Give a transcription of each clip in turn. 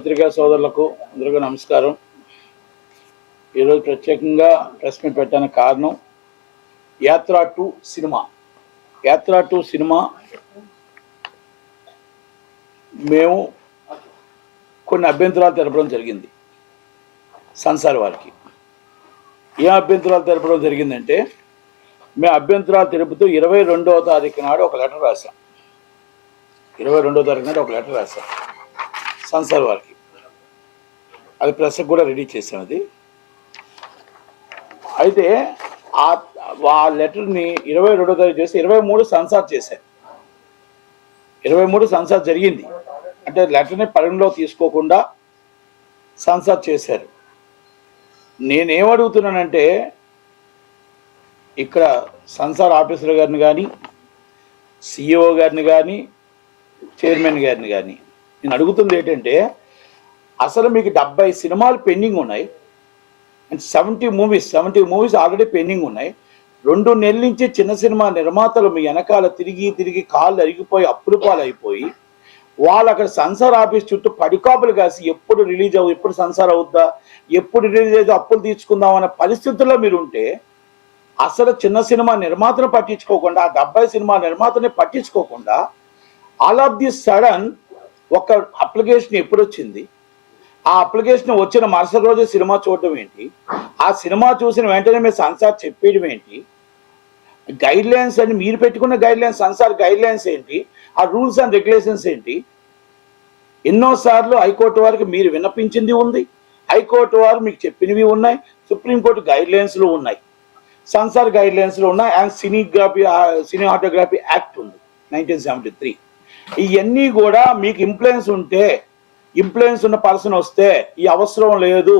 పత్రికా సోదరులకు అందరికీ నమస్కారం. ఈరోజు ప్రత్యేకంగా ప్రెస్ మీట్ పెట్టడానికి కారణం యాత్ర 2 సినిమా. యాత్ర 2 సినిమా మేము కొన్ని అభ్యంతరాలు తెలపడం జరిగింది. సంసార్ వారికి ఏ అభ్యంతరాలు తెలపడం జరిగిందంటే, మేము అభ్యంతరాలు తెలుపుతూ 22వ తారీఖు నాడు ఒక లెటర్ రాశాం. 22వ తారీఖు నాడు ఒక లెటర్ రాశాం సంసార్ వారికి. అది ప్రెస్కి కూడా రెడీ చేసాం. అది అయితే ఆ లెటర్ని 22వ తారీఖు చేసి 23 సంసార్ చేశారు. 23 సంసార్ జరిగింది. అంటే లెటర్ని పరిగణలో తీసుకోకుండా సంసార్ చేశారు. నేనేమడుగుతున్నానంటే, ఇక్కడ సంసార్ ఆఫీసర్ గారిని కానీ, సిఇఓ గారిని కానీ, చైర్మన్ గారిని కానీ నేను అడుగుతుంది ఏంటంటే, అసలు మీకు 70 సినిమాలు పెండింగ్ ఉన్నాయి అండ్ 70 మూవీస్ ఆల్రెడీ పెండింగ్ ఉన్నాయి. 2 నెలల నుంచి చిన్న సినిమా నిర్మాతలు మీ వెనకాల తిరిగి కాళ్ళు అరిగిపోయి అప్పుల పాలైపోయి వాళ్ళు అక్కడ సంసార్ ఆఫీస్ చుట్టూ పడికాపులు కాసి ఎప్పుడు రిలీజ్ ఎప్పుడు సంసార్ అవుద్దా, ఎప్పుడు రిలీజ్ అయితే అప్పులు తీర్చుకుందాం అనే పరిస్థితుల్లో మీరు ఉంటే, అసలు చిన్న సినిమా నిర్మాతను పట్టించుకోకుండా, 70 సినిమా నిర్మాతని పట్టించుకోకుండా ఆల్ ఆఫ్ ది సడన్ ఒక అప్లికేషన్ ఎప్పుడు వచ్చింది, ఆ అప్లికేషన్ వచ్చిన మరుసటి రోజు సినిమా చూడటం ఏంటి, ఆ సినిమా చూసిన వెంటనే మీరు సంసార్ చెప్పేయడం ఏంటి, గైడ్ లైన్స్ అని మీరు పెట్టుకున్న guide lines, Samsar guide lines ఏంటి, ఆ రూల్స్ అండ్ రెగ్యులేషన్స్ ఏంటి. ఎన్నోసార్లు హైకోర్టు వారికి మీరు విన్నపించింది ఉంది, హైకోర్టు వారు మీకు చెప్పినవి ఉన్నాయి, సుప్రీంకోర్టు గైడ్ లైన్స్లో ఉన్నాయి, సంసార్ గైడ్ లైన్స్లో ఉన్నాయి, అండ్ సినిమాటోగ్రఫీ యాక్ట్ ఉంది 1973. ఇవన్నీ కూడా మీకు ఇంప్లూయెన్స్ ఉన్న పర్సన్ వస్తే ఈ అవసరం లేదు,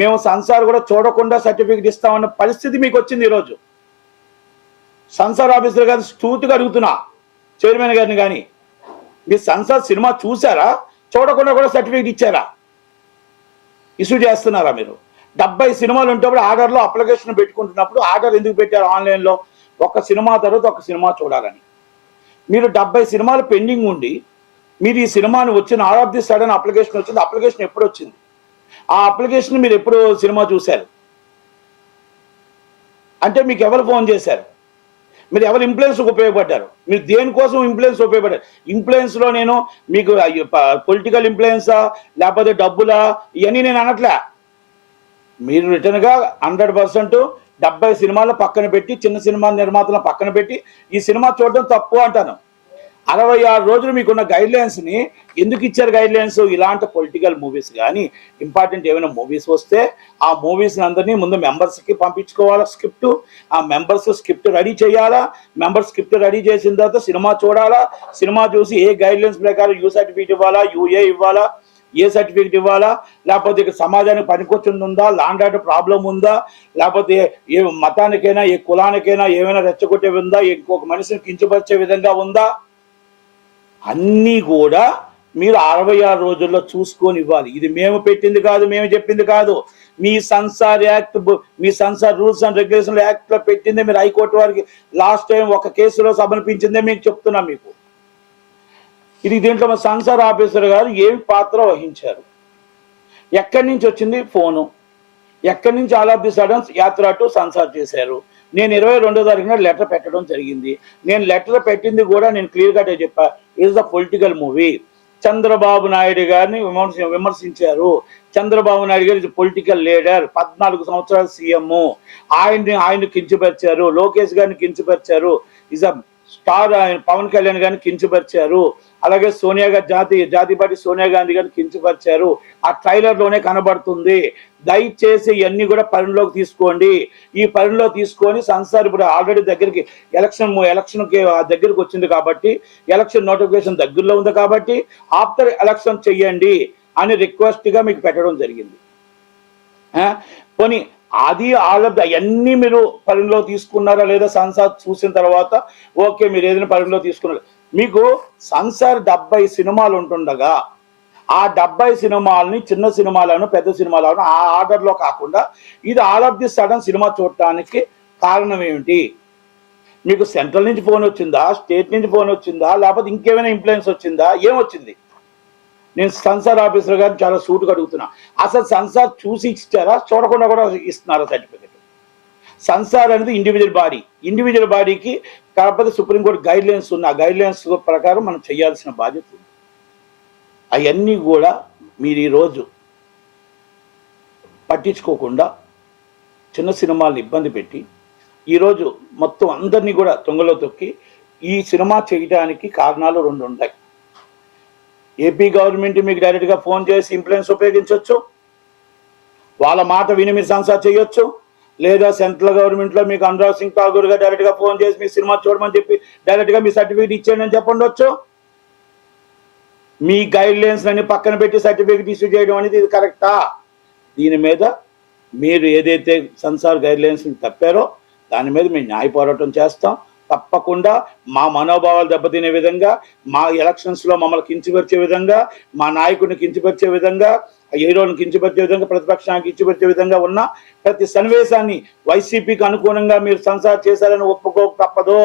మేము సంసార్ కూడా చూడకుండా సర్టిఫికెట్ ఇస్తామన్న పరిస్థితి మీకు వచ్చింది. ఈరోజు సంసార్ ఆఫీసర్ గారిని స్తూతిగా అడుగుతున్నా, చైర్మన్ గారిని కానీ, మీరు సంసార్ సినిమా చూసారా, చూడకుండా కూడా సర్టిఫికెట్ ఇచ్చారా, ఇష్యూ చేస్తున్నారా? మీరు 70 సినిమాలు ఉంటప్పుడు ఆర్డర్లో అప్లికేషన్ పెట్టుకుంటున్నప్పుడు ఆర్డర్ ఎందుకు పెట్టారు ఆన్లైన్లో? ఒక సినిమా తర్వాత ఒక సినిమా చూడాలని. మీరు 70 సినిమాలు పెండింగ్ ఉండి మీరు ఈ సినిమాని వచ్చిన all of the sudden application వచ్చింది. అప్లికేషన్ ఎప్పుడు వచ్చింది? ఆ అప్లికేషన్ మీరు ఎప్పుడు సినిమా చూశారు అంటే మీకు ఎవరు ఫోన్ చేశారు? మీరు ఎవరు ఇన్ఫ్లుయెన్స్కి ఉపయోగపడ్డారు? మీరు దేనికోసం ఇన్ఫ్లుయెన్స్ ఉపయోగపడ్డారు? ఇన్ఫ్లుయెన్స్లో నేను మీకు పొలిటికల్ ఇన్ఫ్లుయెన్సా లేకపోతే డబ్బులా ఇవన్నీ నేను అనట్లే. మీరు రిటర్న్గా 100% 70 సినిమాలు పక్కన పెట్టి, చిన్న సినిమా నిర్మాతలను పక్కన పెట్టి ఈ సినిమా చూడడం తప్పు అంటాను. 66 రోజులు మీకున్న గైడ్ లైన్స్ని ఎందుకు ఇచ్చారు? గైడ్ లైన్స్ ఇలాంటి పొలిటికల్ మూవీస్ కానీ, ఇంపార్టెంట్ ఏమైనా మూవీస్ వస్తే ఆ మూవీస్ని అందరినీ ముందు మెంబర్స్కి పంపించుకోవాలా స్క్రిప్ట్, ఆ మెంబర్స్ స్క్రిప్ట్ రెడీ చేయాలా, మెంబర్స్ స్క్రిప్ట్ రెడీ చేసిన తర్వాత సినిమా చూడాలా, సినిమా చూసి ఏ గైడ్ లైన్స్ ప్రకారం యూ సర్టిఫికేట్ ఇవ్వాలా, యూఏ ఇవ్వాలా, ఏ సర్టిఫికేట్ ఇవ్వాలా, లేకపోతే ఇక్కడ సమాజానికి పనికొచ్చింది ఉందా, లాండ్ ఆర్డర్ ప్రాబ్లం ఉందా, లేకపోతే ఏ మతానికైనా ఏ కులానికైనా ఏమైనా రెచ్చగొట్టే ఉందా, ఇంకొక మనిషిని కించపరిచే విధంగా ఉందా, అన్నీ కూడా మీరు 66 రోజుల్లో చూసుకొని ఇవ్వాలి. ఇది మేము పెట్టింది కాదు, మేము చెప్పింది కాదు. మీ సంసార్ యాక్ట్, మీ సంసార్ రూల్స్ అండ్ రెగ్యులేషన్ యాక్ట్లో పెట్టిందే. మీరు హైకోర్టు వారికి లాస్ట్ టైం ఒక కేసులో సమర్పించిందే మీకు చెప్తున్నా. మీకు ఇది దీంట్లో సంసార్ ఆఫీసర్ గారు ఏమి పాత్ర వహించారు? ఎక్కడి నుంచి వచ్చింది ఫోను? ఎక్కడి నుంచి ఆల్ ఆఫ్ ది సడన్ యాత్ర 2 సంసార్ చేశారు? నేను 22వ తారీఖున లెటర్ పెట్టడం జరిగింది. నేను లెటర్ పెట్టింది కూడా నేను క్లియర్ కట్ చెప్పా, it's a political movie. Chandrababu Naidu గారిని విమర్శించారు. చంద్రబాబు నాయుడు గారు పొలిటికల్ లీడర్, 14 సంవత్సరాలు సీఎం. ఆయన్ని కించపరిచారు. లోకేష్ గారిని కించపరిచారు. Is a star. ఆయన పవన్ కళ్యాణ్ గారిని కించపరిచారు. అలాగే సోనియా గారి జాతీయ పార్టీ సోనియా గాంధీ గారిని కించపరిచారు. ఆ ట్రైలర్లోనే కనబడుతుంది. దయచేసి ఇవన్నీ కూడా పరిణలోకి తీసుకోండి. ఈ పరిణలో తీసుకొని సంసార్ ఇప్పుడు ఆల్రెడీ దగ్గరికి ఎలక్షన్కి దగ్గరికి వచ్చింది కాబట్టి, ఎలక్షన్ నోటిఫికేషన్ దగ్గరలో ఉంది కాబట్టి ఆఫ్టర్ ఎలక్షన్ చెయ్యండి అని రిక్వెస్ట్గా మీకు పెట్టడం జరిగింది. పోనీ అది అవన్నీ మీరు పరిణలో తీసుకున్నారా లేదా? సంసార్ చూసిన తర్వాత ఓకే, మీరు ఏదైనా పరిణలో తీసుకున్నారు. మీకు సంసార్ 70 సినిమాలు ఉంటుండగా ఆ 70 సినిమాలని చిన్న సినిమాలను పెద్ద సినిమాలను ఆ ఆర్డర్లో కాకుండా ఇది all of the sudden cinema చూడటానికి కారణం ఏమిటి? మీకు సెంట్రల్ నుంచి ఫోన్ వచ్చిందా, స్టేట్ నుంచి ఫోన్ వచ్చిందా, లేకపోతే ఇంకేమైనా ఇన్ఫ్లుయెన్స్ వచ్చిందా, ఏమొచ్చింది? నేను సెన్సార్ ఆఫీసర్ గారిని చాలా సూటుగా అడుగుతున్నా, అసలు సెన్సార్ చూసి ఇచ్చారా, చూడకుండా కూడా ఇస్తున్నారా సర్టిఫికెట్? సెన్సార్ అనేది ఇండివిజువల్ బాడీకి కాకపోతే సుప్రీంకోర్టు గైడ్ లైన్స్ ఉన్న ఆ గైడ్ లైన్స్ ప్రకారం మనం చేయాల్సిన బాధ్యత ఉంది. అవన్నీ కూడా మీరు ఈరోజు పట్టించుకోకుండా చిన్న సినిమాలను ఇబ్బంది పెట్టి ఈరోజు మొత్తం అందరినీ కూడా తొంగలో తొక్కి ఈ సినిమా చేయడానికి కారణాలు 2 ఉంటాయి. ఏపీ గవర్నమెంట్ మీకు డైరెక్ట్గా ఫోన్ చేసి ఇన్ఫ్లుయెన్స్ ఉపయోగించవచ్చు, వాళ్ళ మాట విని మీరు సెన్సార్ చేయొచ్చు, లేదా సెంట్రల్ గవర్నమెంట్లో మీకు అనురాగ్ సింగ్ ఠాగూర్ గారు డైరెక్ట్గా ఫోన్ చేసి మీ సినిమా చూడమని చెప్పి డైరెక్ట్గా మీ సర్టిఫికేట్ ఇచ్చేయండి అని చెప్పండొచ్చు. మీ గైడ్ లైన్స్ అన్ని పక్కన పెట్టి సర్టిఫికేట్ ఇష్యూ చేయడం అనేది ఇది కరెక్టా? దీని మీద మీరు ఏదైతే సెన్సార్ గైడ్ లైన్స్ తప్పారో దాని మీద మేము న్యాయ పోరాటం చేస్తాం. తప్పకుండా మా మనోభావాలు దెబ్బతినే విధంగా, మా ఎలక్షన్స్లో మమ్మల్ని కించపరిచే విధంగా, మా నాయకుడిని కించపరిచే విధంగా, హీరోని కించపరిచే విధంగా, ప్రతిపక్షానికి కించపరిచే విధంగా ఉన్న ప్రతి సన్నివేశాన్ని వైసీపీకి అనుకూలంగా మీరు సెన్సార్ చేశారని ఒప్పుకోక తప్పదు.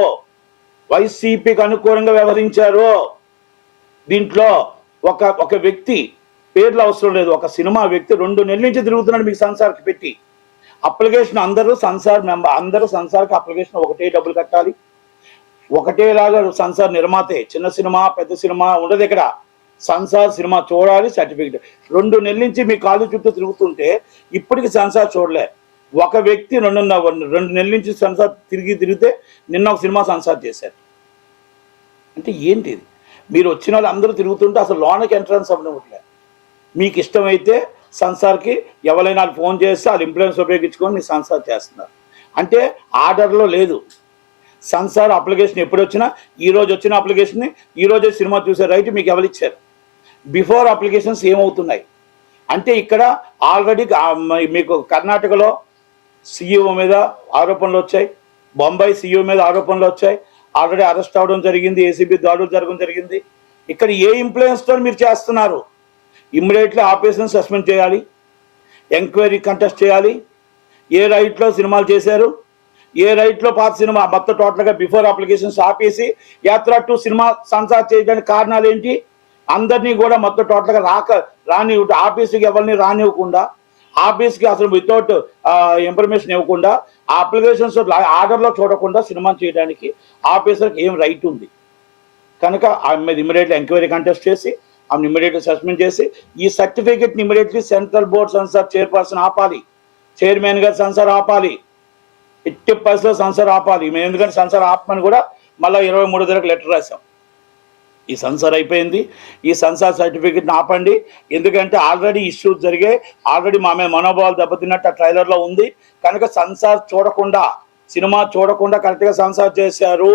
వైసీపీకి అనుకూలంగా వ్యవహరించారు. దీంట్లో ఒక వ్యక్తి పేర్లు అవసరం లేదు, ఒక సినిమా వ్యక్తి 2 నెలల నుంచి తిరుగుతున్నాడు మీకు సెన్సార్కి పెట్టి. అప్లికేషన్ అందరూ సెన్సార్కి అప్లికేషన్ ఒకటే డబ్బులు కట్టాలి, ఒకటేలాగా సెన్సార్ నిర్మాతే. చిన్న సినిమా పెద్ద సినిమా ఉండదు ఇక్కడ. సెన్సార్ సినిమా చూడాలి, సర్టిఫికేట్. 2 నెలల నుంచి మీ కాలు చుట్టూ తిరుగుతుంటే ఇప్పటికి సెన్సార్ చూడలే. ఒక వ్యక్తి 2 నెలల నుంచి సెన్సార్ తిరిగితే నిన్న ఒక సినిమా సెన్సార్ చేశారు. అంటే ఏంటిది? మీరు వచ్చిన వాళ్ళు అందరూ తిరుగుతుంటే అసలు లోనకి ఎంట్రన్స్ అవ్వట్లే. మీకు ఇష్టమైతే సెన్సార్కి ఎవరైనా ఫోన్ చేస్తే వాళ్ళు ఇన్ఫ్లుయెన్స్ ఉపయోగించుకొని మీరు సెన్సార్ చేస్తున్నారు. అంటే ఆర్డర్లో లేదు. సెన్సార్ అప్లికేషన్ ఎప్పుడు వచ్చినా ఈరోజు వచ్చిన అప్లికేషన్ని ఈరోజే సినిమా చూసే రైట్ మీకు ఎవరు ఇచ్చారు? బిఫోర్ అప్లికేషన్స్ ఏమవుతున్నాయి అంటే ఇక్కడ ఆల్రెడీ మీకు కర్ణాటకలో సీఈఓ మీద ఆరోపణలు వచ్చాయి, బొంబాయి సీఈఓ మీద ఆరోపణలు వచ్చాయి, ఆల్రెడీ అరెస్ట్ అవ్వడం జరిగింది, ఏసీబీ దాడులు జరగడం జరిగింది. ఇక్కడ ఏ ఇన్ఫ్లుయెన్స్తో మీరు చేస్తున్నారు? ఇమ్మీడియట్లీ ఆపరేషన్ సస్పెండ్ చేయాలి, ఎంక్వైరీ కంటెస్ట్ చేయాలి. ఏ రైట్లో సినిమాలు చేశారు, ఏ రైట్లో పాత సినిమా మొత్తం టోటల్గా బిఫోర్ అప్లికేషన్స్ ఆపేసి యాత్ర 2 సినిమా సెన్సార్ చేయడానికి కారణాలు ఏంటి? అందరినీ కూడా మొత్తం టోటల్గా రాని ఆఫీస్కి ఎవరిని రానివ్వకుండా, ఆఫీస్కి అసలు వితౌట్ ఇన్ఫర్మేషన్ ఇవ్వకుండా, ఆ అప్లికేషన్స్ ఆర్డర్లో చూడకుండా సినిమా చేయడానికి ఆఫీసర్కి ఏం రైట్ ఉంది? కనుక ఆమె మీద ఇమ్మీడియట్లీ ఎంక్వైరీ కంటెస్ట్ చేసి ఆమెను ఇమ్మీడియట్లీ సస్పెండ్ చేసి ఈ సర్టిఫికేట్ని immediately central board censor chairperson ఆపాలి, చైర్మన్ గారు సెన్సార్ ఆపాలి, ఎట్టి పరిస్థితుల్లో సెన్సార్ ఆపాలి. మేము ఎందుకంటే సెన్సార్ ఆపమని కూడా మళ్ళీ 23 దగ్గరకు లెటర్ రాసాం. ఈ సెన్సార్ అయిపోయింది, ఈ సెన్సార్ సర్టిఫికేట్ని ఆపండి. ఎందుకంటే ఆల్రెడీ ఇష్యూస్ జరిగాయి, ఆల్రెడీ మా మీద మనోభావాలు దెబ్బతిన్నట్టు ఆ ట్రైలర్లో ఉంది. కనుక సెన్సార్ చూడకుండా, సినిమా చూడకుండా కరెక్ట్గా సెన్సార్ చేశారు.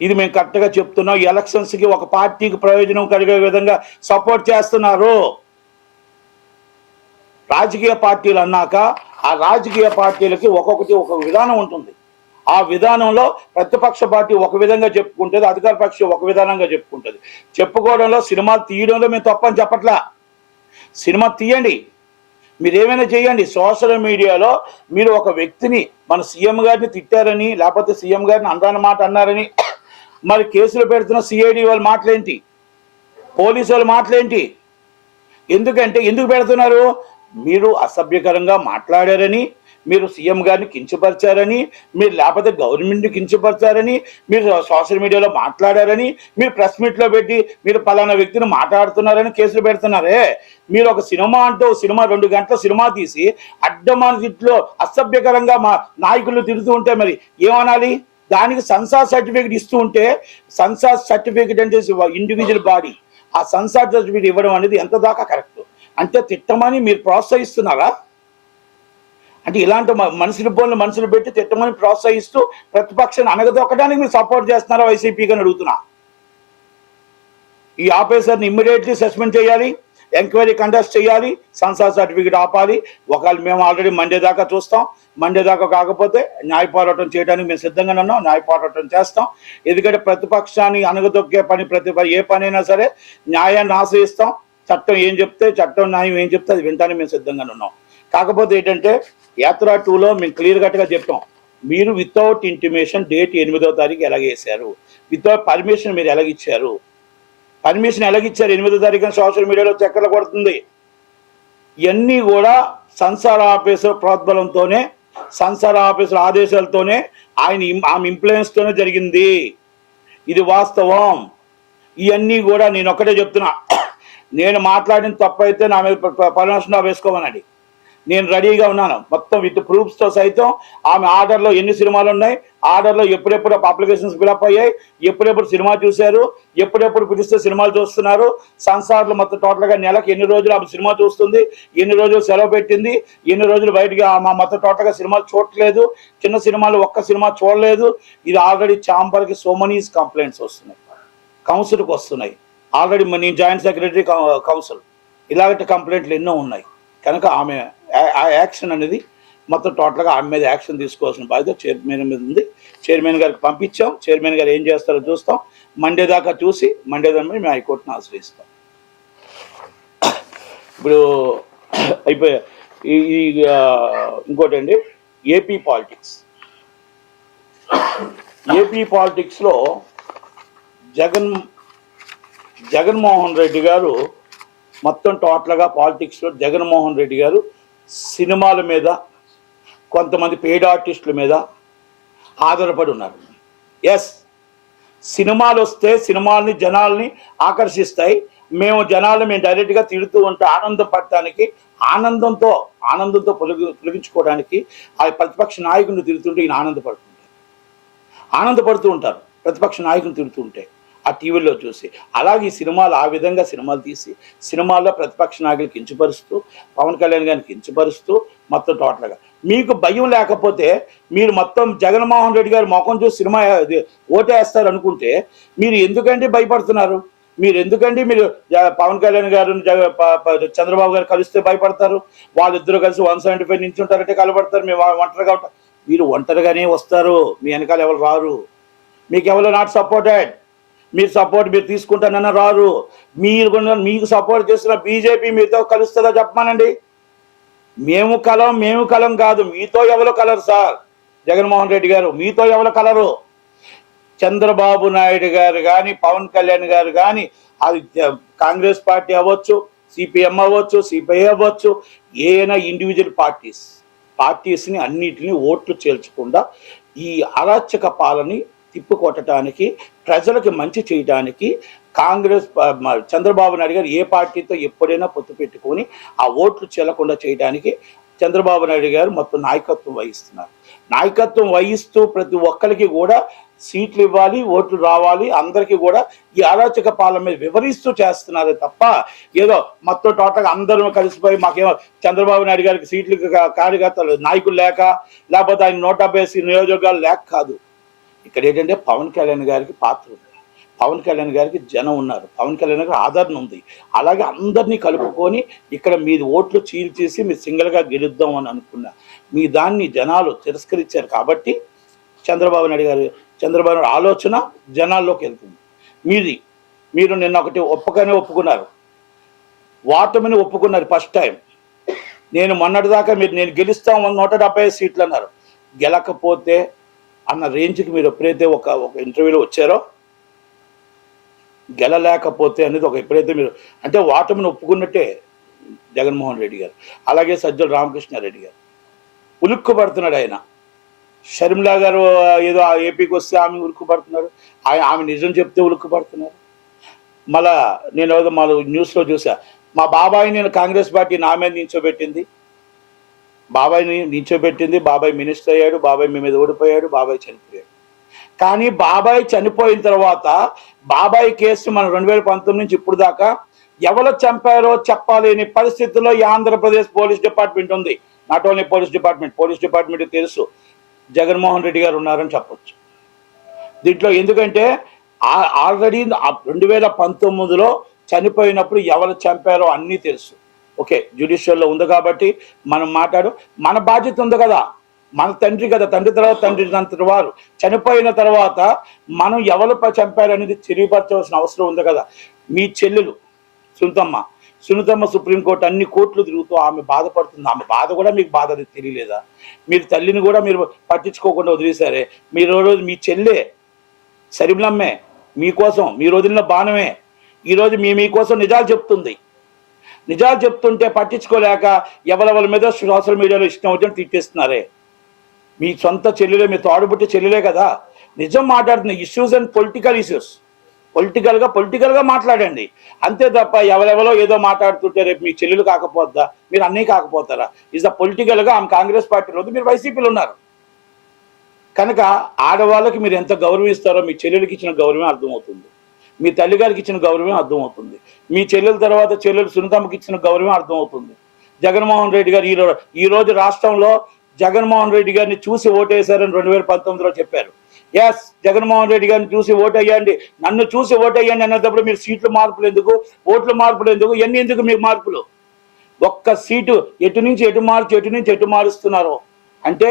ఇది మేము కరెక్ట్గా చెప్తున్నాం. ఎలక్షన్స్కి ఒక పార్టీకి ప్రయోజనం కలిగే విధంగా సపోర్ట్ చేస్తున్నారు. రాజకీయ పార్టీలు అన్నాక ఆ రాజకీయ పార్టీలకి ఒక్కొక్కటి ఒక విధానం ఉంటుంది. ఆ విధానంలో ప్రతిపక్ష పార్టీ ఒక విధంగా చెప్పుకుంటుంది, అధికార పక్షం ఒక విధానంగా చెప్పుకుంటుంది. చెప్పుకోవడంలో సినిమాలు తీయడంలో మేము తప్పని చెప్పట్లా. సినిమా తీయండి, మీరు ఏమైనా చేయండి. సోషల్ మీడియాలో మీరు ఒక వ్యక్తిని మన సీఎం గారిని తిట్టారని, లేకపోతే సీఎం గారిని అందాన మాట అన్నారని మరి కేసులు పెడుతున్న సిఐడి వాళ్ళ మాటలేంటి, పోలీసు వాళ్ళ మాటలేంటి? ఎందుకు పెడుతున్నారు? మీరు అసభ్యకరంగా మాట్లాడారని, మీరు సీఎం గారిని కించపరిచారని, మీరు లేకపోతే గవర్నమెంట్ని కించపరిచారని, మీరు సోషల్ మీడియాలో మాట్లాడారని, మీరు ప్రెస్ మీట్లో పెట్టి మీరు పలానా వ్యక్తిని మాట్లాడుతున్నారని కేసులు పెడుతున్నారే. మీరు ఒక సినిమా అంటూ సినిమా 2 గంటల సినిమా తీసి అడ్డమానిట్లో అసభ్యకరంగా మా నాయకులు తిరుగుతూ ఉంటే మరి ఏమనాలి? దానికి సెన్సార్ సర్టిఫికేట్ ఇస్తూ ఉంటే, సెన్సార్ సర్టిఫికేట్ అంటే ఇండివిజువల్ బాడీ, ఆ సెన్సార్ సర్టిఫికేట్ ఇవ్వడం అనేది ఎంత దాకా కరెక్ట్? అంటే తిట్టమని మీరు ప్రోత్సహిస్తున్నారా? అంటే ఇలాంటి మనుషులు పెట్టి తిట్టమని ప్రోత్సహిస్తూ ప్రతిపక్షాన్ని అనగదొక్కడానికి మీరు సపోర్ట్ చేస్తున్నారా వైసీపీకి అని అడుగుతున్నా. ఈ ఆఫీసర్ని ఇమ్మీడియట్లీ సస్పెండ్ చేయాలి, ఎంక్వైరీ కండక్ట్ చేయాలి, సెన్సార్ సర్టిఫికేట్ ఆపాలి. ఒకవేళ మేము ఆల్రెడీ మండే దాకా చూస్తాం, మండే దాకా కాకపోతే న్యాయ పోరాటం చేయడానికి మేము సిద్ధంగానే ఉన్నాం, న్యాయ పోరాటం చేస్తాం. ఎందుకంటే ప్రతిపక్షాన్ని అనగదొక్కే ఏ పనైనా సరే న్యాయాన్ని ఆశ్రయిస్తాం. చట్టం ఏం చెప్తే, చట్టం న్యాయం ఏం చెప్తే అది వినడానికి మేము సిద్ధంగానే ఉన్నాం. కాకపోతే ఏంటంటే యాత్ర 2లో మేము క్లియర్ కట్గా చెప్పాం, మీరు వితౌట్ ఇంటిమేషన్ డేట్ 8వ తారీఖు ఎలాగేశారు, వితౌట్ పర్మిషన్ మీరు ఎలాగిచ్చారు? పర్మిషన్ ఎలాగిచ్చారు? 8వ తారీఖున సోషల్ మీడియాలో చక్కర్లు కొడుతుంది. ఇవన్నీ కూడా సంసార ఆఫీసర్ ప్రోద్బలంతోనే, సంసార ఆఫీసర్ ఆదేశాలతోనే, ఆమె ఇన్ఫ్లుయెన్స్తోనే జరిగింది. ఇది వాస్తవం. ఇవన్నీ కూడా నేను ఒక్కటే చెప్తున్నా, నేను మాట్లాడిన తప్పైతే నా మీద పర్మిషన్ వేసుకోమనండి. నేను రెడీగా ఉన్నాను మొత్తం విత్ ప్రూఫ్స్తో సైతం. ఆమె ఆర్డర్లో ఎన్ని సినిమాలు ఉన్నాయి, ఆర్డర్లో ఎప్పుడెప్పుడు అప్లికేషన్స్ ఫిలప్ అయ్యాయి, ఎప్పుడెప్పుడు సినిమా చూశారు, ఎప్పుడెప్పుడు పిలిస్తే సినిమాలు చూస్తున్నారు, సంసార్లు మొత్తం టోటల్గా నెలకు ఎన్ని రోజులు ఆమె సినిమా చూస్తుంది, ఎన్ని రోజులు సెలవు పెట్టింది, ఎన్ని రోజులు బయటికి మా మొత్తం టోటల్గా సినిమాలు చూడట్లేదు, చిన్న సినిమాలు ఒక్క సినిమా చూడలేదు. ఇది ఆల్రెడీ ఛాంబర్కి సో మెనీ కంప్లైంట్స్ వస్తున్నాయి, కౌన్సిల్కి వస్తున్నాయి. ఆల్రెడీ నేను జాయింట్ సెక్రటరీ కౌన్సిల్, ఇలాంటి కంప్లైంట్లు ఎన్నో ఉన్నాయి. కనుక ఆమె ఆ యాక్షన్ అనేది మొత్తం టోటల్గా ఆమె మీద యాక్షన్ తీసుకోవాల్సిన బాధ్యత చైర్మన్ మీద ఉంది. చైర్మన్ గారికి పంపించాం. చైర్మన్ గారు ఏం చేస్తారో చూస్తాం. మండే దాకా చూసి మండే దాని మేము హైకోర్టును ఆశ్రయిస్తాం. ఇప్పుడు అయిపోయా. ఇంకోటి అండి, ఏపీ పాలిటిక్స్లో జగన్మోహన్ రెడ్డి గారు మొత్తం టోటల్గా పాలిటిక్స్లో జగన్మోహన్ రెడ్డి గారు సినిమాల మీద, కొంతమంది పెయిడ్ ఆర్టిస్టుల మీద ఆధారపడి ఉన్నారు. ఎస్, సినిమాలు వస్తే సినిమాలని జనాల్ని ఆకర్షిస్తాయి. మేము డైరెక్ట్గా తిడుతూ ఉంటే ఆనందంతో పొలిగించుకోవడానికి ఆ ప్రతిపక్ష నాయకుడిని తిడుతుంటే ఈయన ఆనందపడుతూ ఉంటారు. ప్రతిపక్ష నాయకుని తిడుతుంటే ఆ టీవీలో చూసి. అలాగే ఈ సినిమాలు ఆ విధంగా సినిమాలు తీసి సినిమాల్లో ప్రతిపక్ష నాయకులు కించపరుస్తూ, పవన్ కళ్యాణ్ గారిని కించపరుస్తూ మొత్తం టోటల్గా. మీకు భయం లేకపోతే మీరు మొత్తం జగన్మోహన్ రెడ్డి గారి ముఖం చూసి సినిమా ఓటేస్తారు అనుకుంటే మీరు ఎందుకంటే భయపడుతున్నారు? మీరు పవన్ కళ్యాణ్ గారు చంద్రబాబు గారు కలిస్తే భయపడతారు? వాళ్ళిద్దరూ కలిసి 175 నుంచి ఉంటారంటే కలబడతారు. మేము ఒంటరిగా ఉంటాం. మీరు ఒంటరిగానే వస్తారు, మీ వెనకాల ఎవరు రారు. మీకు ఎవరు నాట్ సపోర్టెడ్. మీరు తీసుకుంటానన్న రారు. మీకు సపోర్ట్ చేస్తున్న బీజేపీ మీతో కలుస్తుందా చెప్పమానండి. మేము కలం కాదు, మీతో ఎవరు కలరు సార్? జగన్మోహన్ రెడ్డి గారు మీతో ఎవరు కలరు? చంద్రబాబు నాయుడు గారు కానీ, పవన్ కళ్యాణ్ గారు కానీ, అది కాంగ్రెస్ పార్టీ అవ్వచ్చు, సిపిఎం అవ్వచ్చు, సిపిఐ అవ్వచ్చు, ఏదైనా ఇండివిజువల్ పార్టీస్ని అన్నిటిని ఓట్లు చేర్చకుండా ఈ అరాచక పాలని తిప్పుకొట్టడానికి, ప్రజలకు మంచి చేయడానికి చంద్రబాబు నాయుడు గారు ఏ పార్టీతో ఎప్పుడైనా పొత్తు పెట్టుకొని ఆ ఓట్లు చెల్లకుండా చేయడానికి చంద్రబాబు నాయుడు గారు మొత్తం నాయకత్వం వహిస్తూ ప్రతి ఒక్కరికి కూడా సీట్లు ఇవ్వాలి, ఓట్లు రావాలి, అందరికీ కూడా ఈ అరాచక పాలన మీద వివరిస్తూ చేస్తున్నారే తప్ప ఏదో మొత్తం టోటల్గా అందరూ కలిసిపోయి మాకేమో చంద్రబాబు నాయుడు గారికి సీట్లు కార్యకర్తలు నాయకులు లేకపోతే ఆయన 150 నియోజకవర్గాలు లేక కాదు. ఇక్కడ ఏంటంటే పవన్ కళ్యాణ్ గారికి పాత్ర ఉంది, పవన్ కళ్యాణ్ గారికి జనం ఉన్నారు, పవన్ కళ్యాణ్ గారికి ఆదరణ ఉంది. అలాగే అందరినీ కలుపుకొని ఇక్కడ మీ ఓట్లు చీల్చేసి మీరు సింగిల్గా గెలుద్దాం అని అనుకున్నా మీ దాన్ని జనాలు తిరస్కరించారు. కాబట్టి చంద్రబాబు నాయుడు ఆలోచన జనాల్లోకి వెళ్తుంది. మీరు నిన్న ఒకటి ఒప్పుకున్నారు, ఓటమిని ఒప్పుకున్నారు ఫస్ట్ టైం. నేను మొన్నటిదాకా నేను గెలుస్తాం 170 సీట్లు అన్నారు. గెలకపోతే అన్న రేంజ్కి మీరు ఎప్పుడైతే ఒక ఇంటర్వ్యూలో వచ్చారో, గెలలేకపోతే అనేది ఎప్పుడైతే మీరు అంటే ఓటమిని ఒప్పుకున్నట్టే జగన్మోహన్ రెడ్డి గారు. అలాగే సజ్జల రామకృష్ణారెడ్డి గారు ఉలుక్కుపడుతున్నాడు. ఆయన షర్మిలా గారు ఏదో ఏపీకి వస్తే ఆమె ఉలుక్కుపడుతున్నారు, ఆమె నిజం చెప్తే ఉలుక్కుపడుతున్నారు. నేను న్యూస్లో చూసా, మా బాబాయ్ నేను కాంగ్రెస్ పార్టీ నా మీద నించోబెట్టింది, బాబాయ్ మినిస్టర్ అయ్యాడు, బాబాయ్ మీ మీద ఓడిపోయాడు, బాబాయ్ చనిపోయాడు. కానీ బాబాయ్ చనిపోయిన తర్వాత బాబాయ్ కేసు మనం 2019 నుంచి ఇప్పుడు దాకా ఎవరు చంపారో చెప్పలేని పరిస్థితుల్లో ఈ ఆంధ్రప్రదేశ్ పోలీస్ డిపార్ట్మెంట్ ఉంది. నాట్ ఓన్లీ పోలీస్ డిపార్ట్మెంట్ తెలుసు జగన్మోహన్ రెడ్డి గారు ఉన్నారని చెప్పొచ్చు దీంట్లో. ఎందుకంటే ఆల్రెడీ 2019లో చనిపోయినప్పుడు ఎవరు చంపారో అన్నీ తెలుసు. ఓకే, జ్యుడిషియల్లో ఉంది కాబట్టి మనం మన బాధ్యత ఉంది కదా, మన తండ్రి కదా, తండ్రి తర్వాత తండ్రి వారు చనిపోయిన తర్వాత మనం ఎవరు చంపారనేది తెలియపరచవలసిన అవసరం ఉంది కదా. మీ చెల్లెలు సునీతమ్మ సుప్రీంకోర్టు అన్ని కోర్టులు తిరుగుతూ ఆమె బాధపడుతుంది. ఆమె బాధ కూడా మీకు బాధ తెలియలేదా? మీరు తల్లిని కూడా మీరు పట్టించుకోకుండా వదిలేశారే. మీరు రోజు మీ చెల్లె సరిమలమ్మే మీకోసం మీరు వదిలిన బాణమే ఈరోజు మీకోసం నిజాలు చెప్తుంది. నిజాలు చెప్తుంటే పట్టించుకోలేక ఎవరెవరి మీద సోషల్ మీడియాలో ఇష్టం వచ్చినట్టు తిట్టేస్తున్నారే. మీ సొంత చెల్లెలే, మీ తోడుబుట్టి చెల్లెలే కదా. నిజం మాట్లాడుతున్న ఇష్యూస్ అండ్ పొలిటికల్ ఇష్యూస్, పొలిటికల్గా మాట్లాడండి అంతే తప్ప ఎవరెవరో ఏదో మాట్లాడుతుంటే రేపు మీ చెల్లెలు కాకపోద్దా, మీరు అన్నయ్య కాకపోతారా? ఇస్ ద పొలిటికల్గా ఆమె కాంగ్రెస్ పార్టీలో ఉంది, మీరు వైసీపీలో ఉన్నారు కనుక ఆడవాళ్ళకి మీరు ఎంత గౌరవిస్తారో మీ చెల్లెలకి ఇచ్చిన గౌరవమే అర్థమవుతుంది, మీ తల్లిగారికి ఇచ్చిన గౌరవమే అర్థమవుతుంది, మీ చెల్లెల తర్వాత చెల్లెలు సునీతమ్మకి ఇచ్చిన గౌరవమే అర్థమవుతుంది. జగన్మోహన్ రెడ్డి గారు ఈరోజు రాష్ట్రంలో జగన్మోహన్ రెడ్డి గారిని చూసి ఓటేశారని 2019లో చెప్పారు. ఎస్, జగన్మోహన్ రెడ్డి గారిని చూసి ఓటేయండి, నన్ను చూసి ఓటేయండి అన్నప్పుడు మీరు సీట్లు మార్పులు ఎందుకు, ఓట్ల మార్పులు ఎందుకు, ఎన్ని ఎందుకు మీకు మార్పులు? ఒక్క సీటు ఎటు నుంచి ఎటు మారుస్తున్నారు అంటే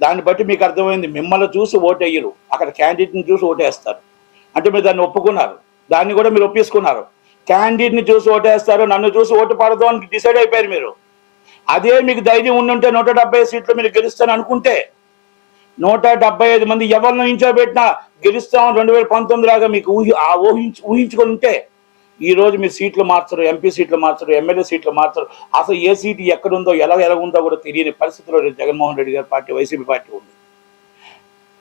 దాన్ని బట్టి మీకు అర్థమైంది. మిమ్మల్ని చూసి ఓటేయరు, అక్కడ క్యాండిడేట్ని చూసి ఓటేస్తారు అంటే మీరు దాన్ని ఒప్పుకున్నారు, దాన్ని కూడా మీరు ఒప్పేసుకున్నారు. క్యాండిడేట్ని చూసి ఓటేస్తారు, నన్ను చూసి ఓటు పడదు అని డిసైడ్ అయిపోయారు మీరు. అదే మీకు ధైర్యం ఉండుంటే 170 సీట్లు మీరు గెలుస్తాను అనుకుంటే 175 మంది ఎవరిని నించోబెట్టినా గెలుస్తామని 2019 లాగా మీకు ఊహించుకొని ఉంటే ఈ రోజు మీరు సీట్లు మార్చరు, ఎంపీ సీట్లు మార్చరు, ఎమ్మెల్యే సీట్లు మార్చరు. అసలు ఏ సీటు ఎక్కడుందో ఎలా ఉందో కూడా తెలియని పరిస్థితిలో జగన్మోహన్ రెడ్డి గారి పార్టీ, వైసీపీ పార్టీ ఉంది.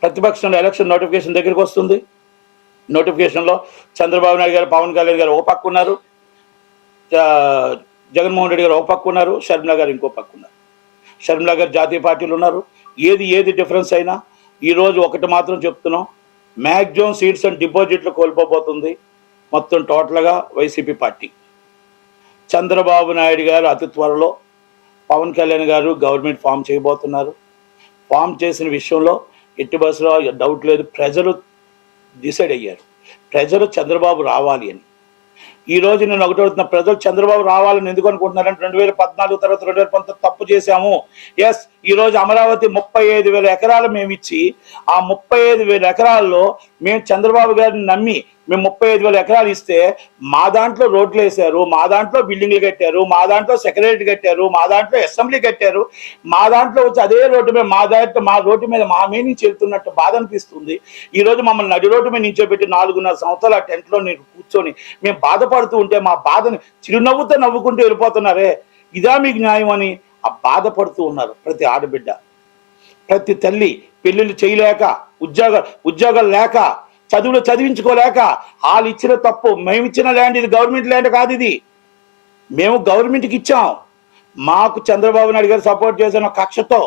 ప్రతిపక్షంలో ఎలక్షన్ నోటిఫికేషన్ దగ్గరికి వస్తుంది. నోటిఫికేషన్లో చంద్రబాబు నాయుడు గారు, పవన్ కళ్యాణ్ గారు ఒక పక్క ఉన్నారు, జగన్మోహన్ రెడ్డి గారు ఒక పక్క ఉన్నారు, షర్మిలా గారు ఇంకో పక్క ఉన్నారు. షర్మిలా గారు జాతీయ పార్టీలు ఉన్నారు. ఏది డిఫరెన్స్ అయినా ఈరోజు ఒకటి మాత్రం చెప్తున్నాం, మ్యాక్సిమం సీట్స్ అండ్ డిపాజిట్లు కోల్పోబోతుంది మొత్తం టోటల్గా వైసీపీ పార్టీ. చంద్రబాబు నాయుడు గారు అతి త్వరలో పవన్ కళ్యాణ్ గారు గవర్నమెంట్ ఫామ్ చేయబోతున్నారు. ఫామ్ చేసిన విషయంలో ఎట్టి బస్సులో డౌట్ లేదు, ప్రజలు డిసైడ్ అయ్యారు, ప్రజలు చంద్రబాబు రావాలి అని. ఈ రోజు నేను ఒకటి అడుగుతున్నా, ప్రజలు చంద్రబాబు రావాలని ఎందుకు అనుకుంటున్నారంటే 2014 తర్వాత 2019 తప్పు చేశాము. ఎస్, ఈ రోజు అమరావతి 35,000 ఎకరాలు మేము ఇచ్చి ఆ 35,000 ఎకరాల్లో మేము చంద్రబాబు గారిని నమ్మి మేము 35,000 ఎకరాలు ఇస్తే మా దాంట్లో రోడ్లు వేశారు, మా దాంట్లో బిల్డింగ్లు కట్టారు, మా దాంట్లో సెక్రటరీ కట్టారు, మా దాంట్లో అసెంబ్లీ కట్టారు, మా దాంట్లో వచ్చి అదే రోడ్డు మీద మా రోడ్డు మీద మా మీద నుంచి వెళ్తున్నట్టు బాధ అనిపిస్తుంది. ఈ రోజు మమ్మల్ని నడి రోడ్డు మీద నించోబెట్టి 4.5 సంవత్సరాలు ఆ టెంట్లో నేను కూర్చొని మేము బాధపడుతూ ఉంటే మా బాధని చిరునవ్వుతో నవ్వుకుంటూ వెళ్ళిపోతున్నారే, ఇదా మీకు న్యాయం అని ఆ బాధపడుతూ ఉన్నారు ప్రతి ఆడబిడ్డ, ప్రతి తల్లి. పెళ్లిళ్ళు చేయలేక, ఉద్యోగాలు లేక, చదువులు చదివించుకోలేక వాళ్ళు ఇచ్చిన తప్పు. మేము ఇచ్చిన ల్యాండ్ ఇది గవర్నమెంట్ ల్యాండ్ కాదు, ఇది మేము గవర్నమెంట్కి ఇచ్చాం. మాకు చంద్రబాబు నాయుడు గారు సపోర్ట్ చేసిన కక్షతో,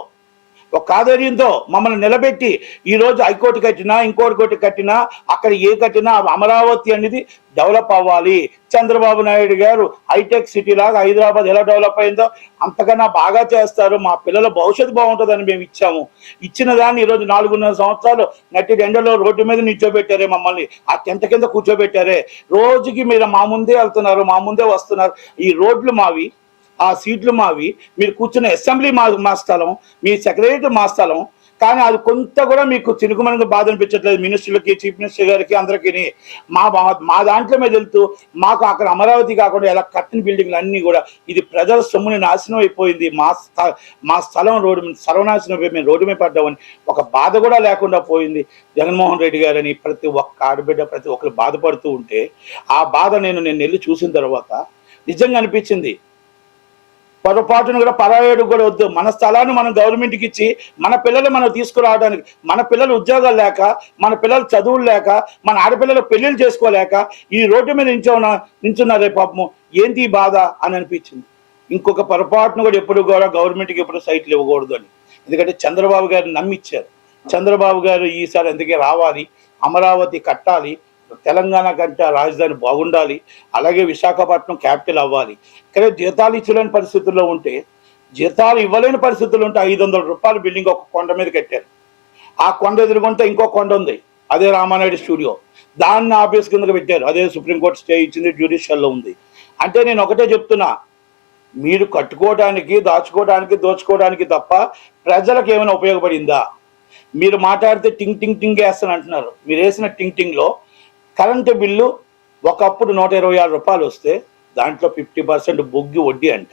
ఒక ఆధ్వర్యంతో మమ్మల్ని నిలబెట్టి ఈరోజు హైకోర్టు కట్టినా, ఇంకోటి కట్టినా, అక్కడ ఏ కట్టినా అమరావతి అనేది డెవలప్ అవ్వాలి. చంద్రబాబు నాయుడు గారు హైటెక్ సిటీ లాగా హైదరాబాద్ ఎలా డెవలప్ అయిందో అంతకన్నా బాగా చేస్తారు, మా పిల్లల భవిష్యత్తు బాగుంటుందని మేము ఇచ్చాము. ఇచ్చిన దాన్ని ఈరోజు 4.5 సంవత్సరాలు నట్టి ఎండలో రోడ్డు మీద నిల్చోబెట్టారే, మమ్మల్ని ఆ టెంట కింద కూర్చోబెట్టారే. రోజుకి మీరు మా ముందే వెళ్తున్నారు, మా ముందే వస్తున్నారు. ఈ రోడ్లు మావి, ఆ సీట్లు మావి, మీరు కూర్చున్న అసెంబ్లీ మా స్థలం, మీ సెక్రటరీ మా స్థలం. కానీ అది కొంత కూడా మీకు చినుకుమనకు బాధ అనిపించట్లేదు, మినిస్టర్లకి, చీఫ్ మినిస్టర్ గారికి, అందరికీ. మా దాంట్లో మీద వెళ్తూ మాకు అక్కడ అమరావతి కాకుండా ఎలా కట్టిన బిల్డింగ్లు అన్నీ కూడా ఇది ప్రజల సొమ్ముని నాశనం అయిపోయింది, మా స్థలం రోడ్డు సర్వనాశనం అయిపోయి మేము రోడ్డు మీద పడ్డామని ఒక బాధ కూడా లేకుండా పోయింది. జగన్మోహన్ రెడ్డి గారని ప్రతి ఒక్క ఆడబిడ్డ, ప్రతి ఒక్కరు బాధపడుతూ ఉంటే ఆ బాధ నేను వెళ్ళి చూసిన తర్వాత నిజంగా అనిపించింది. పొరపాటును కూడా పరాయుడు కూడా వద్దు, మన స్థలాన్ని మనం గవర్నమెంట్కి ఇచ్చి మన పిల్లలు మనం తీసుకురావడానికి, మన పిల్లలు ఉద్యోగాలు లేక, మన పిల్లలు చదువులు లేక, మన ఆడపిల్లలు పెళ్లిళ్ళు చేసుకోలేక ఈ రోడ్డు మీద నించున్నారే పాపము, ఏంటి ఈ బాధ అని అనిపించింది. ఇంకొక పొరపాటును కూడా ఎప్పుడు కూడా గవర్నమెంట్కి ఎప్పుడు సైట్లు ఇవ్వకూడదు అని. ఎందుకంటే చంద్రబాబు గారిని నమ్మిచ్చారు. చంద్రబాబు గారు ఈసారి అందుకే రావాలి, అమరావతి కట్టాలి, తెలంగాణ కంటే రాజధాని బాగుండాలి, అలాగే విశాఖపట్నం క్యాపిటల్ అవ్వాలి. కానీ జీతాలు ఇచ్చలేని పరిస్థితుల్లో ఉంటే, జీతాలు ఇవ్వలేని పరిస్థితుల్లో ఉంటే 500 రూపాయల బిల్డింగ్ ఒక కొండ మీద కట్టారు. ఆ కొండ ఎదురుగుంటే ఇంకో కొండ ఉంది, అదే రామానాయుడు స్టూడియో, దాన్ని ఆఫీస్ కిందకి పెట్టారు. అదే సుప్రీంకోర్టు స్టే ఇచ్చింది, జ్యుడిషియల్లో ఉంది. అంటే నేను ఒకటే చెప్తున్నా, మీరు కట్టుకోవడానికి, దాచుకోవడానికి, దోచుకోవడానికి తప్ప ప్రజలకు ఏమైనా ఉపయోగపడిందా? మీరు మాట్లాడితే టింగ్ వేస్తాను అంటున్నారు. మీరు వేసిన టింగ్లో కరెంటు బిల్లు ఒకప్పుడు 126 రూపాయలు వస్తే దాంట్లో 50% బొగ్గి వడ్డీ అంట,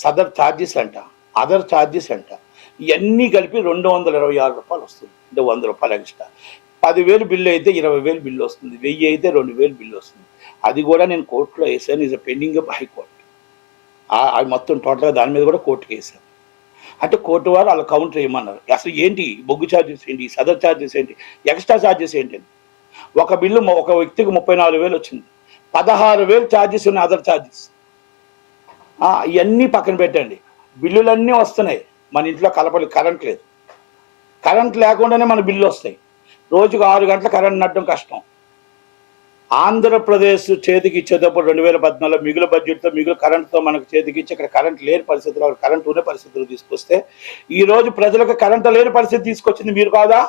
సదర్ ఛార్జెస్ అంట, అదర్ ఛార్జెస్ అంట, ఇవన్నీ కలిపి 226 రూపాయలు వస్తుంది. అంటే 100 రూపాయలు ఎక్స్ట్రా. 10,000 బిల్లు అయితే 20,000 బిల్లు వస్తుంది, 1000 అయితే 2,000 బిల్లు వస్తుంది. అది కూడా నేను కోర్టులో వేసాను, ఇస్ పెండింగ్ హైకోర్టు. అది మొత్తం టోటల్గా దాని మీద కూడా కోర్టుకి వేసాను. అంటే కోర్టు వారు వాళ్ళ కౌంటర్ వేయమన్నారు. అసలు ఏంటి బొగ్గు ఛార్జెస్ ఏంటి, సదర్ ఛార్జెస్ ఏంటి, ఎక్స్ట్రా ఛార్జెస్ ఏంటి. ఒక బిల్లు ఒక వ్యక్తికి 34,000 వచ్చింది, 16,000 ఛార్జెస్ ఉన్నాయి, అదర్ ఛార్జెస్. ఇవన్నీ పక్కన పెట్టండి, బిల్లులన్నీ వస్తున్నాయి. మన ఇంట్లో కరెంట్ లేదు, కరెంట్ లేకుండానే మన బిల్లు వస్తాయి. రోజుకు 6 గంటల కరెంట్ నడడం కష్టం. ఆంధ్రప్రదేశ్ చేతికి ఇచ్చేటప్పుడు 2014 మిగులు బడ్జెట్తో మిగులు కరెంట్తో మనకు చేతికి ఇచ్చి ఇక్కడ కరెంట్ లేని పరిస్థితులు, కరెంట్ ఉన్న పరిస్థితులు తీసుకొస్తే ఈరోజు ప్రజలకు కరెంట్ లేని పరిస్థితి తీసుకొచ్చింది మీరు కాదా?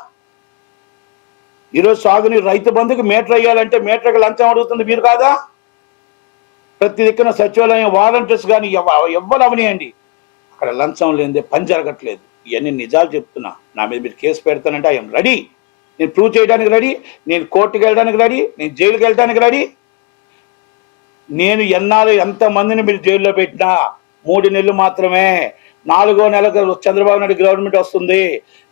ఈరోజు సాగునీరు రైతు బంధుకి మీటర్ వేయాలంటే మీటర్కి లంచం అడుగుతుంది మీరు కాదా? ప్రతి దిక్కున సచివాలయం వాలంటీర్స్ కానీ ఎవ్వరు అవనియండి, అక్కడ లంచం లేనిదే పని జరగట్లేదు. ఇవన్నీ నిజాలు చెప్తున్నా. నా మీద మీరు కేసు పెడతానంటే ఐఎమ్ రెడీ, నేను ప్రూవ్ చేయడానికి రెడీ, నేను కోర్టుకి వెళ్ళడానికి రెడీ, నేను జైలుకి వెళ్ళడానికి రెడీ. నేను ఎంతమందిని మీరు జైల్లో పెట్టినా 3 నెలలు మాత్రమే. 4వ నెలకు చంద్రబాబు నాయుడు గవర్నమెంట్ వస్తుంది,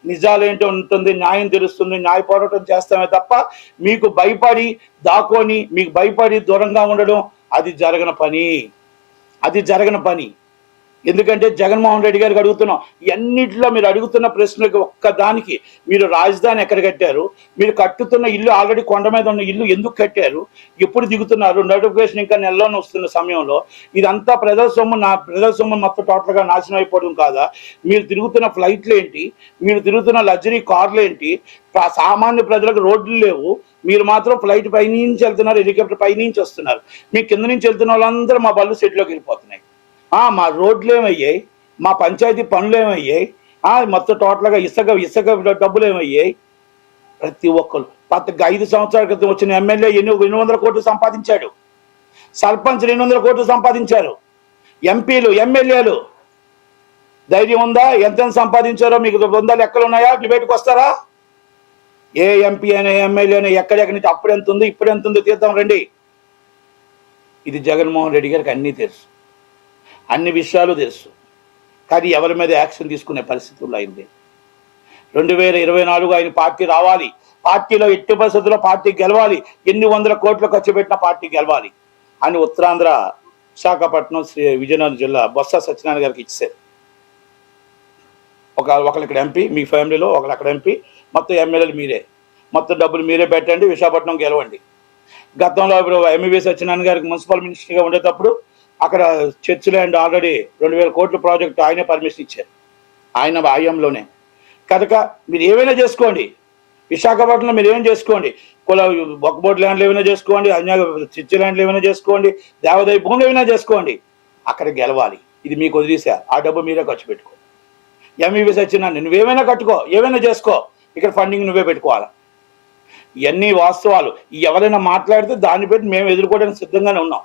నిజాలు ఏంటో ఉంటుంది, న్యాయం తెలుస్తుంది, న్యాయ పోరాటం చేస్తామే తప్ప మీకు భయపడి దాక్కొని మీకు భయపడి దూరంగా ఉండడం అది జరగని పని. ఎందుకంటే జగన్మోహన్ రెడ్డి గారికి అడుగుతున్నాం, ఎన్నిట్లో మీరు అడుగుతున్న ప్రశ్నలకు ఒక్కదానికి మీరు రాజధాని ఎక్కడ కట్టారు, మీరు కట్టుతున్న ఇల్లు ఆల్రెడీ కొండ మీద ఉన్న ఇల్లు ఎందుకు కట్టారు, ఎప్పుడు దిగుతున్నారు, నోటిఫికేషన్ ఇంకా నెలలోనే వస్తున్న సమయంలో ఇదంతా ప్రజల సొమ్ము మొత్తం టోటల్గా నాశనం అయిపోవడం కాదా? మీరు తిరుగుతున్న ఫ్లైట్లు ఏంటి, మీరు తిరుగుతున్న లగ్జరీ కార్లు ఏంటి, సామాన్య ప్రజలకు రోడ్లు లేవు, మీరు మాత్రం ఫ్లైట్ పైనుంచి వెళ్తున్నారు, హెలికాప్టర్ పైనుంచి వస్తున్నారు. మీ కింద నుంచి వెళ్తున్న వాళ్ళందరూ మా బళ్ళు సెట్లోకి వెళ్ళిపోతున్నాయి. మా రోడ్లు ఏమయ్యాయి, మా పంచాయతీ పనులు ఏమయ్యాయి, మొత్తం టోటల్గా ఇసుక డబ్బులు ఏమయ్యాయి. ప్రతి ఒక్కరు 5 సంవత్సరాల క్రితం వచ్చిన ఎమ్మెల్యే 800 కోట్లు సంపాదించాడు, సర్పంచ్ 200 కోట్లు సంపాదించారు, ఎంపీలు ఎమ్మెల్యేలు ధైర్యం ఉందా? ఎంత సంపాదించారో మీకు వందలు లెక్కలు ఉన్నాయా? డిబేట్కి వస్తారా? ఏ ఎంపీ అయినా ఎమ్మెల్యే అయినా ఎక్కడెక్కడి నుంచి అప్పుడు ఎంత ఉంది ఇప్పుడు ఎంత ఉందో తీద్దాం రండి. ఇది జగన్మోహన్ రెడ్డి గారికి అన్నీ తెలుసు, అన్ని విషయాలు తెలుసు, కానీ ఎవరి మీద యాక్షన్ తీసుకునే పరిస్థితుల్లో అయింది. 2024 ఆయన పార్టీ రావాలి, పార్టీలో ఎట్టి పరిస్థితుల్లో పార్టీ గెలవాలి, ఎన్ని వందల కోట్లు ఖర్చు పెట్టిన పార్టీ గెలవాలి అని ఉత్తరాంధ్ర విశాఖపట్నం విజయనగరం జిల్లా బొత్స సత్యనారాయణ గారికి ఇచ్చారు. ఒకళ్ళు ఇక్కడ ఎంపీ, మీ ఫ్యామిలీలో ఒకళ్ళు అక్కడ ఎంపీ, మొత్తం ఎమ్మెల్యేలు మీరే, మొత్తం డబ్బులు మీరే పెట్టండి, విశాఖపట్నం గెలవండి. గతంలో ఎంవీవీ సత్యనారాయణ గారికి మున్సిపల్ మినిస్టర్గా ఉండేటప్పుడు అక్కడ చర్చ్ ల్యాండ్ ఆల్రెడీ 2,000 కోట్ల ప్రాజెక్టు ఆయనే పర్మిషన్ ఇచ్చారు, ఆయన ఆయంలోనే. కనుక మీరు ఏమైనా చేసుకోండి, విశాఖపట్నంలో మీరు ఏమైనా చేసుకోండి, బొక్కబోర్డు ల్యాండ్లు ఏమైనా చేసుకోండి, చర్చ్ ల్యాండ్లు ఏమైనా చేసుకోండి, దేవాదాయ భూములు ఏమైనా చేసుకోండి, అక్కడ గెలవాలి. ఇది మీకు వదిలేసా, ఆ డబ్బు మీరే ఖర్చు పెట్టుకో. ఎంవీవీ సత్యనారాయణ నువ్వేమైనా కట్టుకో, ఏమైనా చేసుకో, ఇక్కడ ఫండింగ్ నువ్వే పెట్టుకోవాలి. ఇవన్నీ వాస్తవాలు. ఎవరైనా మాట్లాడితే దాన్ని పెట్టి మేము ఎదుర్కోవడానికి సిద్ధంగానే ఉన్నాం.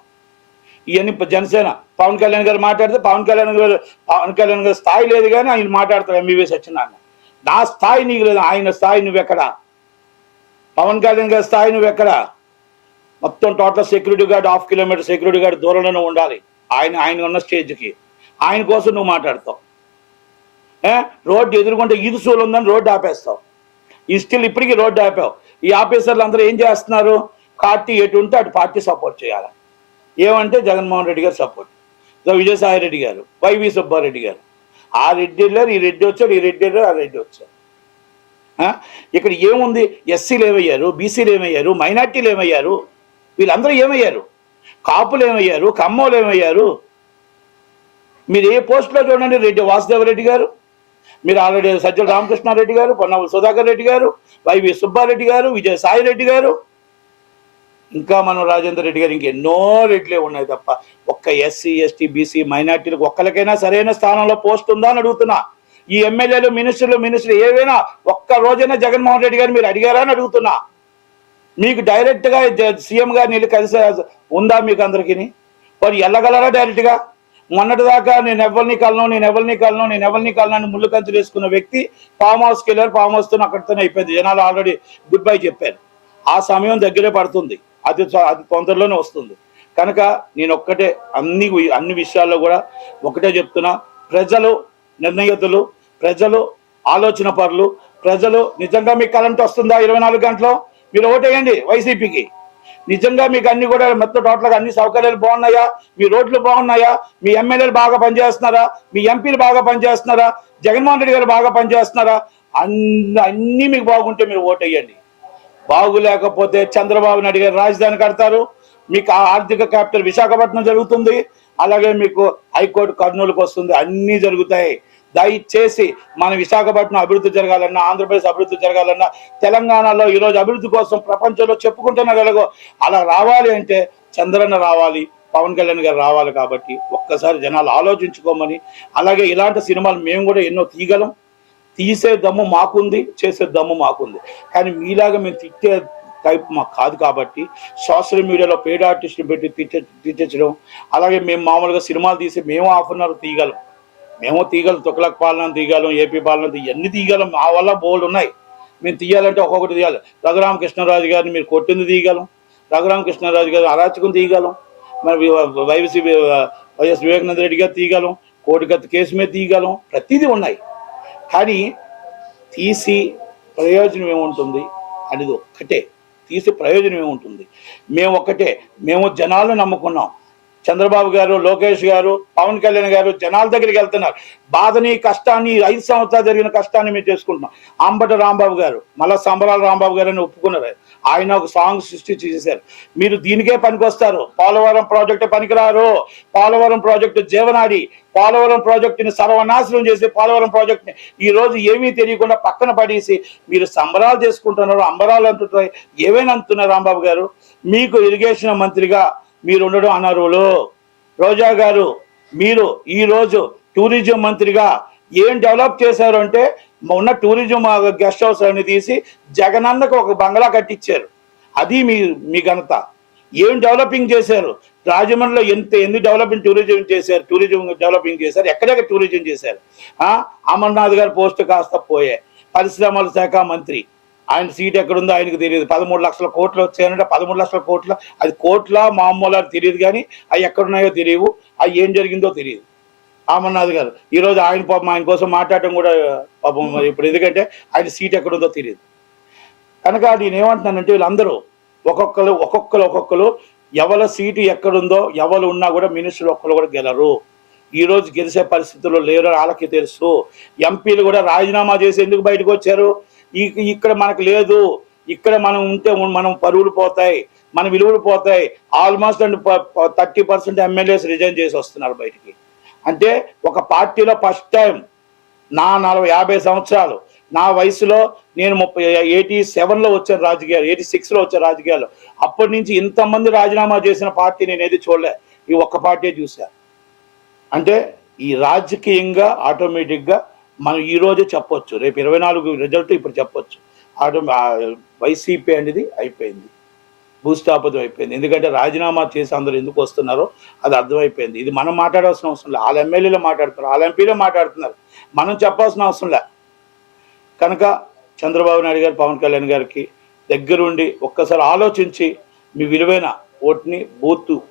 ఇవన్నీ జనసేన పవన్ కళ్యాణ్ గారు మాట్లాడితే పవన్ కళ్యాణ్ గారు స్థాయి లేదు, కానీ ఆయన మాట్లాడతారు ఎంవీవీ సత్యనారాయణ. నా స్థాయి నీకు లేదు, ఆయన స్థాయి నువ్వెక్కడా, పవన్ కళ్యాణ్ గారి స్థాయి నువ్వెక్కడా? మొత్తం total security guard 1/2 kilometre security guard దూరంలోనే ఉండాలి ఆయన ఉన్న స్టేజ్కి. ఆయన కోసం నువ్వు మాట్లాడతావు. రోడ్డు ఎదుర్కొంటే ఈదుసూలు ఉందని రోడ్డు ఆపేస్తావు. ఇప్పటికీ రోడ్డు ఆపావు. ఈ ఆఫీసర్లు అందరూ ఏం చేస్తున్నారు? పార్టీ ఎటు ఉంటే అటు పార్టీ సపోర్ట్ చేయాలి. ఏమంటే జగన్మోహన్ రెడ్డి గారు సపోర్ట్, విజయసాయి రెడ్డి గారు, వైవి సుబ్బారెడ్డి గారు, ఆ రెడ్డి వెళ్ళారు, ఈ రెడ్డి వచ్చాడు, ఈ రెడ్డి వెళ్ళారు, ఆ రెడ్డి వచ్చారు. ఇక్కడ ఏముంది? ఎస్సీలు ఏమయ్యారు, బీసీలు ఏమయ్యారు, మైనార్టీలు ఏమయ్యారు, వీళ్ళందరూ ఏమయ్యారు, కాపులు ఏమయ్యారు, కమ్మోలు ఏమయ్యారు? మీరు ఏ పోస్టులో చూడండి, రెడ్డి వాసుదేవరెడ్డి గారు, మీరు ఆల్రెడీ సజ్జల రామకృష్ణారెడ్డి గారు, పొన్నవల సుధాకర్ రెడ్డి గారు, వైవి సుబ్బారెడ్డి గారు, విజయసాయి రెడ్డి గారు, ఇంకా మనం రాజేందర్ రెడ్డి గారు, ఇంకెన్నో రెడ్లే ఉన్నాయి తప్ప ఒక్క ఎస్సీ ఎస్టీ బీసీ మైనార్టీలకు ఒక్కరికైనా సరైన స్థానంలో పోస్ట్ ఉందా అని అడుగుతున్నా. ఈ ఎమ్మెల్యేలు మినిస్టర్లు ఏవైనా ఒక్క రోజైనా జగన్మోహన్ రెడ్డి గారు మీరు అడిగారా అని అడుగుతున్నా. మీకు డైరెక్ట్ గా సీఎం గారిని వెళ్ళి కలిసి ఉందా మీకు అందరికీ? మరి వెళ్ళగలరా డైరెక్ట్ గా? మొన్నటిదాకా నేను ఎవరిని కలను అని ముళ్ళు కంచులు వేసుకున్న వ్యక్తి ఫామ్ హౌస్కి వెళ్ళారు, ఫామ్ హౌస్తో అక్కడితోనే అయిపోయింది. జనాలు ఆల్రెడీ గుడ్ బై చెప్పారు. ఆ సమయం దగ్గరే పడుతుంది, అది తొందరలోనే వస్తుంది. కనుక నేను ఒక్కటే అన్ని విషయాల్లో కూడా ఒకటే చెప్తున్నా, ప్రజలు నిర్ణయితులు, ప్రజలు ఆలోచన పరులు, ప్రజలు నిజంగా మీకు కరెంట్ వస్తుందా 24 గంటలు? మీరు ఓటేయండి వైసీపీకి. నిజంగా మీకు అన్ని కూడా మొత్తం టోటల్గా అన్ని సౌకర్యాలు బాగున్నాయా? మీ రోడ్లు బాగున్నాయా? మీ ఎమ్మెల్యేలు బాగా పనిచేస్తున్నారా? మీ ఎంపీలు బాగా పనిచేస్తున్నారా? జగన్మోహన్ రెడ్డి గారు బాగా పనిచేస్తున్నారా? అన్నీ మీకు బాగుంటే మీరు ఓటేయండి. బాగులేకపోతే చంద్రబాబు నాయుడు గారు రాజధాని కడతారు, మీకు ఆర్థిక క్యాపిటల్ విశాఖపట్నం జరుగుతుంది, అలాగే మీకు హైకోర్టు కర్నూలుకు వస్తుంది, అన్నీ జరుగుతాయి. దయచేసి మన విశాఖపట్నం అభివృద్ధి జరగాలన్నా, ఆంధ్రప్రదేశ్ అభివృద్ధి జరగాలన్నా, తెలంగాణలో ఈరోజు అభివృద్ధి కోసం ప్రపంచంలో చెప్పుకుంటున్నారు ఎలాగో అలా రావాలి అంటే చంద్రన్న రావాలి, పవన్ కళ్యాణ్ గారు రావాలి. కాబట్టి ఒక్కసారి జనాలు ఆలోచించుకోమని, అలాగే ఇలాంటి సినిమాలు మేము కూడా ఎన్నో తీయగలం, తీసే దమ్ము మాకుంది, చేసే దమ్ము మాకుంది. కానీ మీలాగా మేము తిట్టే టైప్ మాకు కాదు. కాబట్టి సోషల్ మీడియాలో పేడ్ ఆర్టిస్టులు పెట్టి తీర్చడం, అలాగే మేము మామూలుగా సినిమాలు తీసి మేము హాఫ్ అన్ అవర్ తీయగలం, మేము తీయగలం, తుగ్లక్ పాలన తీయగలం, ఏపీ పాలన ఇవన్నీ తీయగలం. మా వల్ల బోల్డ్ ఉన్నాయి. మేము తీయాలంటే ఒక్కొక్కటి తీయాలి. రఘురామకృష్ణరాజు గారిని మీరు కొట్టింది తీయగలం, రఘురామకృష్ణరాజు గారు అరాచకం తీయగలం, మరి వైఎస్ వివేకానంద రెడ్డి గారు తీయగలం, కోటికత్తి కేసు మీద తీయగలం, ప్రతిదీ ఉన్నాయి. కానీ తీసి ప్రయోజనం ఏముంటుంది అనేది ఒక్కటే, తీసి ప్రయోజనం ఏముంటుంది? మేము ఒక్కటే, మేము జనాలను నమ్ముకున్నాం. చంద్రబాబు గారు, లోకేష్ గారు, పవన్ కళ్యాణ్ గారు జనాల దగ్గరికి వెళ్తున్నారు. బాధని, కష్టాన్ని, 5 సంవత్సరాలు జరిగిన కష్టాన్ని మేము చేసుకుంటున్నాం. అంబటి రాంబాబు గారు, మళ్ళా సంబరాల రాంబాబు గారు అని ఒప్పుకున్నారు. ఆయన ఒక సాంగ్ సృష్టించి చేశారు. మీరు దీనికే పనికొస్తారు, పోలవరం ప్రాజెక్టు పనికిరారు. పోలవరం ప్రాజెక్టు జీవనాడి, పోలవరం ప్రాజెక్టుని సర్వనాశనం చేసి పోలవరం ప్రాజెక్టుని ఈ రోజు ఏమీ తెలియకుండా పక్కన పడేసి మీరు సంబరాలు చేసుకుంటున్నారు, అంబరాలు అంటున్నారు, ఏవైనా అంటున్నారు. రాంబాబు గారు, మీకు ఇరిగేషన్ మంత్రిగా మీరు ఉండడం అనర్హులు. రోజా గారు, మీరు ఈరోజు టూరిజం మంత్రిగా ఏం డెవలప్ చేశారు అంటే, ఉన్న టూరిజం గెస్ట్ హౌస్ అని తీసి జగనన్నకు ఒక బంగ్లా కట్టించారు. అది మీ ఘనత. ఏం డెవలపింగ్ చేశారు? రాజమండ్రిలో ఎన్ని టూరిజం డెవలపింగ్ చేశారు, ఎక్కడెక్కడ టూరిజం చేశారు? అమర్నాథ్ గారి పోస్ట్ కాస్త పోయే. పరిశ్రమల శాఖ మంత్రి, ఆయన సీట్ ఎక్కడుందో ఆయనకు తెలియదు. 13 లక్షల కోట్లు వచ్చాయంటే 13 లక్షల కోట్ల, అది కోట్ల మామూలు తెలియదు, కానీ అవి ఎక్కడున్నాయో తెలియవు, అవి ఏం జరిగిందో తెలియదు. అమర్నాథ్ గారు ఈరోజు ఆయన కోసం మాట్లాడటం కూడా పాపం ఇప్పుడు, ఎందుకంటే ఆయన సీట్ ఎక్కడుందో తెలియదు. కనుక నేను ఏమంటున్నానంటే, వీళ్ళందరూ ఒక్కొక్కరు ఎవరి సీటు ఎక్కడుందో, ఎవరు ఉన్నా కూడా మినిస్టర్ ఒక్కరు కూడా గెలరు. ఈరోజు గెలిచే పరిస్థితుల్లో లేరు, వాళ్ళకి తెలుసు. ఎంపీలు కూడా రాజీనామా చేసి ఎందుకు బయటకు వచ్చారు? ఇక్కడ మనకు లేదు, ఇక్కడ మనం ఉంటే మనం పరువులు పోతాయి, మన విలువలు పోతాయి. ఆల్మోస్ట్ 30% ఎమ్మెల్యేస్ రిజైన్ చేసి వస్తున్నారు బయటికి. అంటే ఒక పార్టీలో ఫస్ట్ టైం నా 50 సంవత్సరాలు, నా వయసులో నేను 87లో వచ్చాను రాజకీయాలు, 86లో వచ్చాను రాజకీయాలు. అప్పటి నుంచి ఇంతమంది రాజీనామా చేసిన పార్టీ నేను ఏది చూడలే, ఈ ఒక్క పార్టీ చూసా. అంటే ఈ రాజకీయంగా ఆటోమేటిక్గా మనం ఈ రోజే చెప్పొచ్చు, రేపు 24 రిజల్ట్ ఇప్పుడు చెప్పొచ్చు. వైసీపీ అనేది అయిపోయింది, భూస్థాపితం అయిపోయింది. ఎందుకంటే రాజీనామా చేసి అందరూ ఎందుకు వస్తున్నారో అది అర్థమైపోయింది. ఇది మనం మాట్లాడాల్సిన అవసరం లేదు, వాళ్ళ ఎమ్మెల్యేలు మాట్లాడుతున్నారు, వాళ్ళ ఎంపీలే మాట్లాడుతున్నారు, మనం చెప్పాల్సిన అవసరం లే. కనుక చంద్రబాబు నాయుడు గారు, పవన్ కళ్యాణ్ గారికి దగ్గరుండి ఒక్కసారి ఆలోచించి మీ విలువైన ఓటుని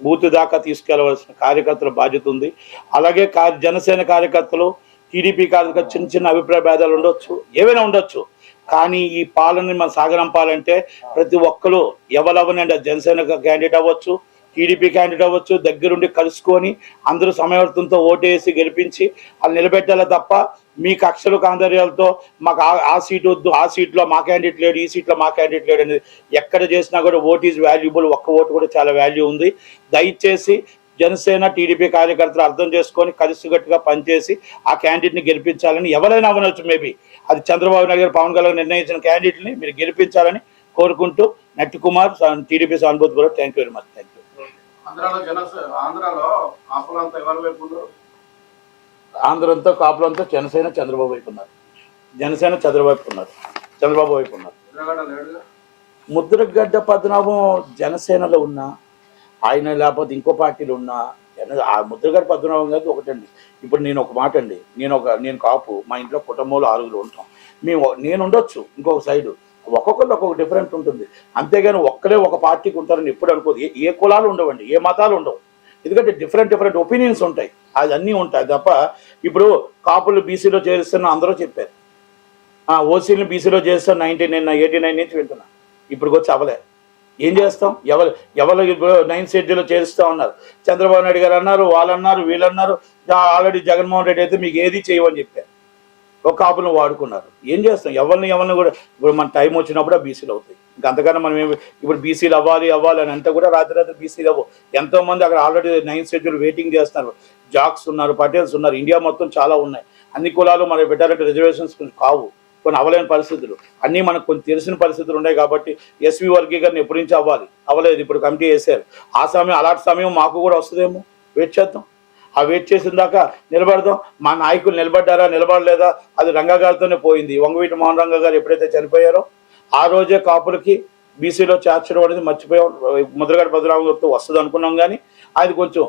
బూత్ దాకా తీసుకెళ్లవలసిన కార్యకర్తల బాధ్యత ఉంది. అలాగే జనసేన కార్యకర్తలు, టీడీపీ కార్యకర్తలు చిన్న అభిప్రాయ భేదాలు ఉండొచ్చు, ఏవైనా ఉండొచ్చు. కానీ ఈ పాలనని మనం సాగనంపాలంటే ప్రతి ఒక్కరు ఎవరెవరినండి, జనసేన క్యాండిడేట్ అవ్వచ్చు, టీడీపీ క్యాండిడేట్ అవ్వచ్చు, దగ్గరుండి కలుసుకొని అందరూ సమయవర్తంతో ఓటేసి గెలిపించి వాళ్ళు నిలబెట్టాలి తప్ప మీ కక్షలు కాందర్యాలతో మాకు ఆ సీట్ వద్దు, ఆ సీట్లో మా క్యాండిడేట్ లేడు, ఈ సీట్లో మా క్యాండిడేట్ లేడు అనేది ఎక్కడ చేసినా కూడా ఓట్ ఈజ్ వాల్యుబుల్. ఒక్క ఓటు కూడా చాలా వాల్యూ ఉంది. దయచేసి జనసేన టీడీపీ కార్యకర్తలు అర్థం చేసుకొని కలిసికట్టుగా పనిచేసి ఆ క్యాండిడేట్ని గెలిపించాలని, ఎవరైనా అవ్వచ్చు, మేబీ అది చంద్రబాబు నాయుడు గారు, పవన్ కళ్యాణ్ నిర్ణయించిన క్యాండిడేట్ని మీరు గెలిపించాలని కోరుకుంటూ నట్టి కుమార్, టీడీపీ సానుభూతి కూడా. Thank you very much. Thank you. ఆంధ్రంతో కాపులంతా జనసేన చంద్రబాబు వైపు ఉన్నారు, జనసేన చంద్రబాబు వైపు ఉన్నారు, చంద్రబాబు వైపు ఉన్నారు. ముద్రగడ్డ పద్మనాభం జనసేనలో ఉన్నా, ఆయన లేకపోతే ఇంకో పార్టీలో ఉన్నా, ఆ ముద్రగడ్డ పద్మనాభం గారికి ఒకటండి. ఇప్పుడు నేను ఒక మాట అండి, నేను కాపు, మా ఇంట్లో కుటుంబంలో 6 ఉంటాం. నేను ఉండొచ్చు ఇంకొక సైడు, ఒక్కొక్కరు ఒక్కొక్క డిఫరెంట్ ఉంటుంది. అంతేగాని ఒక్కరే ఒక పార్టీకి ఉంటారని ఎప్పుడు అనుకోదు. ఏ కులాలు ఉండవండి, ఏ మతాలు ఉండవు. ఎందుకంటే డిఫరెంట్ ఒపీనియన్స్ ఉంటాయి, అది అన్నీ ఉంటాయి తప్ప. ఇప్పుడు కాపులు బీసీలో చేరుస్తున్నా అందరూ చెప్పారు, ఓసీలను బీసీలో చేస్తాను 89 నుంచి వింటున్నా, ఇప్పుడు వచ్చి అవలే. ఏం చేస్తాం? ఎవరు 9 షెడ్యూల్ చేరుస్తూ ఉన్నారు. చంద్రబాబు నాయుడు గారు అన్నారు, వాళ్ళన్నారు, వీళ్ళన్నారు. ఆల్రెడీ జగన్మోహన్ రెడ్డి అయితే మీకు ఏది చేయమని చెప్పారు. ఒక కాపులను వాడుకున్నారు. ఏం చేస్తాం? ఎవరిని కూడా ఇప్పుడు మన టైం వచ్చినప్పుడు బీసీలు అవుతాయి. ఇంకా అంతకన్నా మనం ఇప్పుడు బీసీలు అవ్వాలి అని అంటే కూడా రాత్రి బీసీలు అవ్వవు. ఎంతో మంది అక్కడ ఆల్రెడీ 9 షెడ్యూల్ వెయిటింగ్ చేస్తున్నారు. జాక్స్ ఉన్నారు, పటేల్స్ ఉన్నారు, ఇండియా మొత్తం చాలా ఉన్నాయి. అన్ని కులాలు మనకి పెట్టాలంటే రిజర్వేషన్స్ కావు, కొన్ని అవ్వలేని పరిస్థితులు, అన్నీ మనకు కొన్ని తెలిసిన పరిస్థితులు ఉన్నాయి. కాబట్టి ఎస్వి వర్గీకరణ ఎప్పటి నుంచి అవ్వలేదు. ఇప్పుడు కమిటీ వేసారు. ఆ సమయం అలాంటి సమయం మాకు కూడా వస్తుందేమో, వెయిట్ చేద్దాం. ఆ వెయిట్ చేసిన దాకా నిలబడదాం. మా నాయకులు నిలబడ్డారా నిలబడలేదా అది రంగా గారితోనే పోయింది. వంగవీటి మోహన్ రంగా గారు ఎప్పుడైతే చనిపోయారో ఆ రోజే కాపులకి బీసీలో చేర్చడం అనేది మర్చిపోయాం. ముద్రగడ పద్మనాభం గారితో వస్తుంది అనుకున్నాం, కానీ ఆయన కొంచెం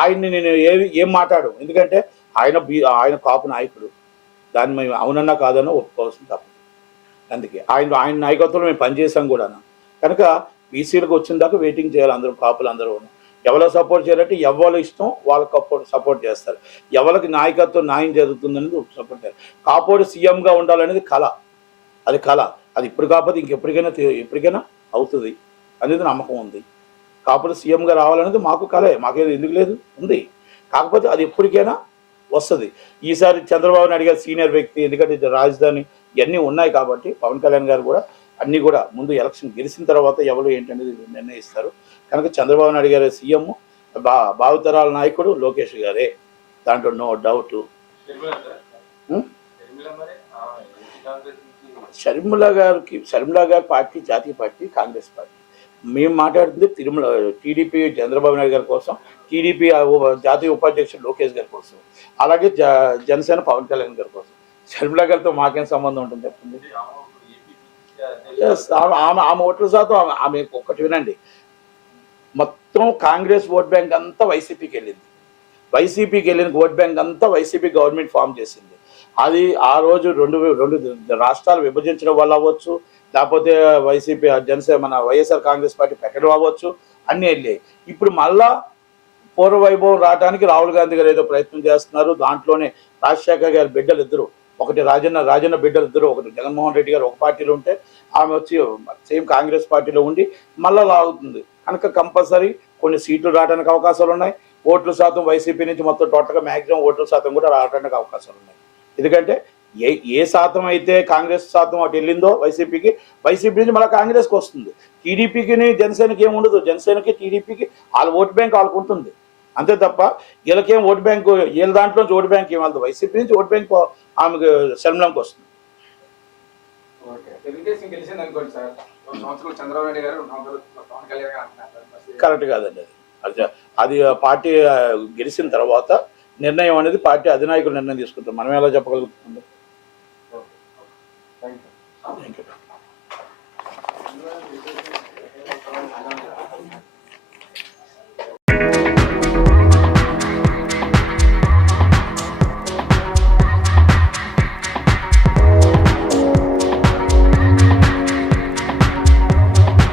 ఆయన్ని నేను ఏం మాట్లాడు, ఎందుకంటే ఆయన కాపు నాయకుడు. దాన్ని మేము అవునన్నా కాదన్నా ఒప్పుకోవాల్సింది తప్ప. అందుకే ఆయన నాయకత్వంలో మేము పనిచేసాం కూడా. కనుక బీసీలకు వచ్చిన దాకా వెయిటింగ్ చేయాలి. అందరూ కాపులు అందరూ ఎవరో సపోర్ట్ చేయాలంటే ఎవరు ఇష్టం వాళ్ళకి సపోర్ట్ చేస్తారు. ఎవరికి నాయకత్వం న్యాయం జరుగుతుందనేది సపోర్ట్ చేయాలి. కాపోడు సీఎంగా ఉండాలనేది కళ, అది కళ. అది ఇప్పుడు కాకపోతే ఎప్పటికైనా అవుతుంది అనేది నమ్మకం ఉంది. కాపోడు సీఎంగా రావాలనేది మాకు కళే, మాకేది ఎందుకు లేదు, ఉంది. కాకపోతే అది ఎప్పటికైనా వస్తుంది. ఈసారి చంద్రబాబు నాయుడు గారు సీనియర్ వ్యక్తి, ఎందుకంటే రాజధాని ఇవన్నీ ఉన్నాయి కాబట్టి పవన్ కళ్యాణ్ గారు కూడా అన్నీ కూడా ముందు ఎలక్షన్ గెలిచిన తర్వాత ఎవరు ఏంటనేది నిర్ణయిస్తారు. కనుక చంద్రబాబు నాయుడు గారే సీఎం, భావితరాల నాయకుడు లోకేష్ గారే, దాంట్లో నో డౌట్. షర్మిల గారి పార్టీ జాతీయ పార్టీ, కాంగ్రెస్ పార్టీ. మేము మాట్లాడుతుంది టీడీపీ చంద్రబాబు నాయుడు గారి కోసం, టీడీపీ జాతీయ ఉపాధ్యక్షుడు లోకేష్ గారి కోసం, అలాగే జనసేన పవన్ కళ్యాణ్ గారి కోసం. షర్మిల గారితో మాకేం సంబంధం ఉంటుంది చెప్పండి? ఆమె ఓట్ల శాతం ఆమె ఒక్కటి వినండి, మొత్తం కాంగ్రెస్ ఓట్ బ్యాంక్ అంతా వైసీపీకి వెళ్ళింది. వైసీపీకి వెళ్ళిన ఓట్ బ్యాంక్ అంతా వైసీపీ గవర్నమెంట్ ఫామ్ చేసింది. అది ఆ రోజు రెండు రాష్ట్రాలు విభజించడం వల్ల అవ్వచ్చు, లేకపోతే వైసీపీ జనసేన మన వైఎస్ఆర్ కాంగ్రెస్ పార్టీ పెట్టడం అవ్వచ్చు, అన్నీ వెళ్ళాయి. ఇప్పుడు మళ్ళా పూర్వ వైభవం రావడానికి రాహుల్ గాంధీ గారు ఏదో ప్రయత్నం చేస్తున్నారు. దాంట్లోనే రాజశేఖర్ గారి బిడ్డలు ఇద్దరు, ఒకటి రాజన్న బిడ్డలు ఇద్దరు, ఒకటి జగన్మోహన్ రెడ్డి గారు ఒక పార్టీలో ఉంటే ఆమె వచ్చి సేమ్ కాంగ్రెస్ పార్టీలో ఉండి మళ్ళా లాగుతుంది. కనుక కంపల్సరీ కొన్ని సీట్లు రావడానికి అవకాశాలు ఉన్నాయి. ఓట్ల శాతం వైసీపీ నుంచి మొత్తం టోటల్గా మ్యాక్సిమం ఓట్ల శాతం కూడా రావడానికి అవకాశాలు ఉన్నాయి. ఎందుకంటే ఏ శాతం అయితే కాంగ్రెస్ శాతం అటు వెళ్ళిందో వైసీపీ నుంచి మళ్ళీ కాంగ్రెస్కి వస్తుంది. టీడీపీకి జనసేనకి ఏమి ఉండదు. జనసేనకి టీడీపీకి వాళ్ళ ఓట్ బ్యాంక్ వాళ్ళకు ఉంటుంది అంతే తప్ప వీళ్ళకేం ఓట్ బ్యాంకు, వీళ్ళ దాంట్లోంచి ఓట్ బ్యాంక్ ఏం వెళ్తుంది, వైసీపీ నుంచి ఓట్ బ్యాంక్ ఆమెకు శర్మలంకి వస్తుంది. కరెక్ట్ కాదండి అది పార్టీ గెలిచిన తర్వాత నిర్ణయం అనేది పార్టీ అధినాయకులు నిర్ణయం తీసుకుంటారు. మనం ఎలా చెప్పగలుగుతుంది? Thank you.